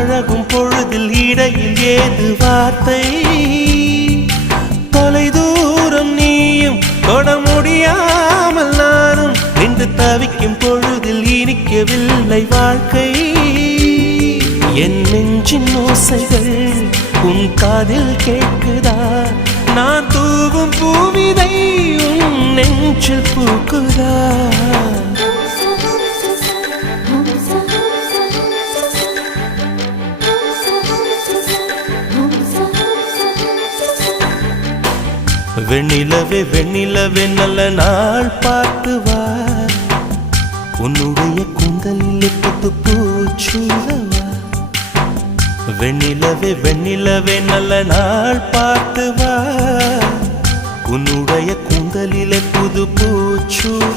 பழகும் பொழுதில் இடையில் ஏது வார்த்தை தொலை தூரம் நீயும் தொட முடியாமல் நானும் நின்று தவிக்கும் பொழுதில் இனிக்கவில்லை வாழ்க்கை என் நெஞ்சின் ஓசைகள் உன் காதில் கேட்குதா நான் தூவும் பூவிதை உன் நெஞ்சில் பூக்குதா வெண்ணிலவே வெண்ணிலவே நல்ல நாள் பார்த்து வா உன்னுடைய கூந்தலில் புத்து பூச்சூடவா வெண்ணிலவே வெண்ணிலவே நல்ல நாள் பார்த்து வா உன்னுடைய கூந்தலில் புது பூச்சூட